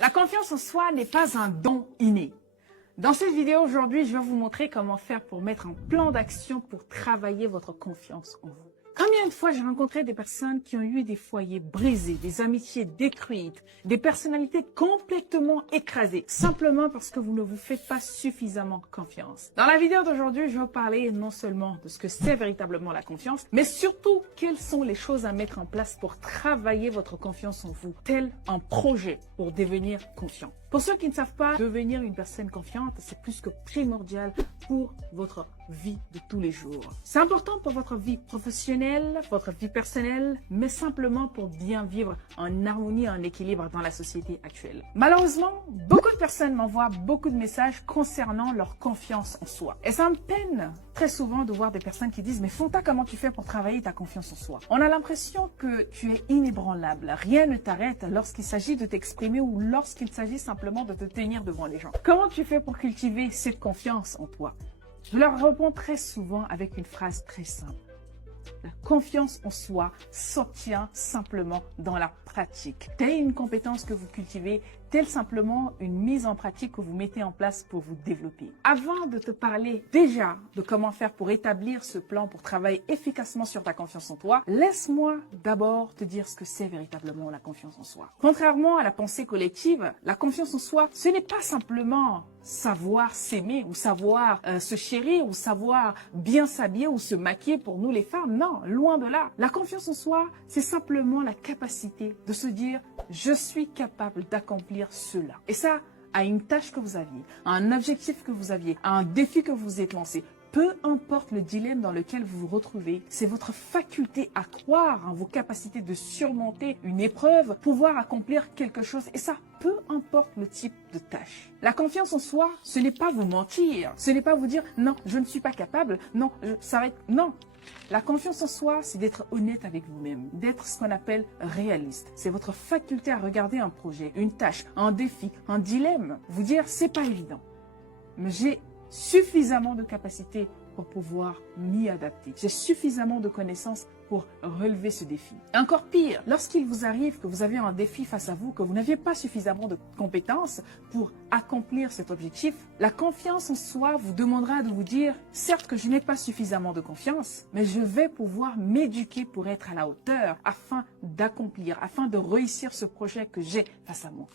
La confiance en soi n'est pas un don inné. Dans cette vidéo aujourd'hui, je vais vous montrer comment faire pour mettre un plan d'action pour travailler votre confiance en vous. Combien de fois j'ai rencontré des personnes qui ont eu des foyers brisés, des amitiés détruites, des personnalités complètement écrasées, simplement parce que vous ne vous faites pas suffisamment confiance. Dans la vidéo d'aujourd'hui, je vais vous parler non seulement de ce que c'est véritablement la confiance, mais surtout quelles sont les choses à mettre en place pour travailler votre confiance en vous, tel un projet pour devenir confiant. Pour ceux qui ne savent pas, devenir une personne confiante, c'est plus que primordial pour votre vie de tous les jours. C'est important pour votre vie professionnelle, votre vie personnelle, mais simplement pour bien vivre en harmonie, en équilibre dans la société actuelle. Malheureusement, beaucoup de personnes m'envoient beaucoup de messages concernant leur confiance en soi. Et ça me peine très souvent de voir des personnes qui disent « Mais Fonta, comment tu fais pour travailler ta confiance en soi ?» On a l'impression que tu es inébranlable. Rien ne t'arrête lorsqu'il s'agit de t'exprimer ou lorsqu'il s'agit simplement de te tenir devant les gens. Comment tu fais pour cultiver cette confiance en toi? Je leur réponds très souvent avec une phrase très simple. La confiance en soi s'obtient simplement dans la pratique. Telle une compétence que vous cultivez, telle simplement une mise en pratique que vous mettez en place pour vous développer. Avant de te parler déjà de comment faire pour établir ce plan pour travailler efficacement sur ta confiance en toi, laisse-moi d'abord te dire ce que c'est véritablement la confiance en soi. Contrairement à la pensée collective, la confiance en soi, ce n'est pas simplement savoir s'aimer ou savoir se chérir ou savoir bien s'habiller ou se maquiller pour nous les femmes. Non, loin de là. La confiance en soi, c'est simplement la capacité de se dire « je suis capable d'accomplir cela ». Et ça, à une tâche que vous aviez, à un objectif que vous aviez, à un défi que vous êtes lancé. Peu importe le dilemme dans lequel vous vous retrouvez, c'est votre faculté à croire en vos capacités de surmonter une épreuve, pouvoir accomplir quelque chose. Et ça, peu importe le type de tâche. La confiance en soi, ce n'est pas vous mentir. Ce n'est pas vous dire « non, je ne suis pas capable, non, ça va être… » Non. La confiance en soi, c'est d'être honnête avec vous-même, d'être ce qu'on appelle réaliste. C'est votre faculté à regarder un projet, une tâche, un défi, un dilemme, vous dire « c'est pas évident, mais j'ai suffisamment de capacités pour pouvoir m'y adapter. J'ai suffisamment de connaissances pour relever ce défi. » Encore pire, lorsqu'il vous arrive que vous avez un défi face à vous, que vous n'aviez pas suffisamment de compétences pour accomplir cet objectif, la confiance en soi vous demandera de vous dire « certes que je n'ai pas suffisamment de confiance, mais je vais pouvoir m'éduquer pour être à la hauteur afin d'accomplir, afin de réussir ce projet que j'ai face à moi. »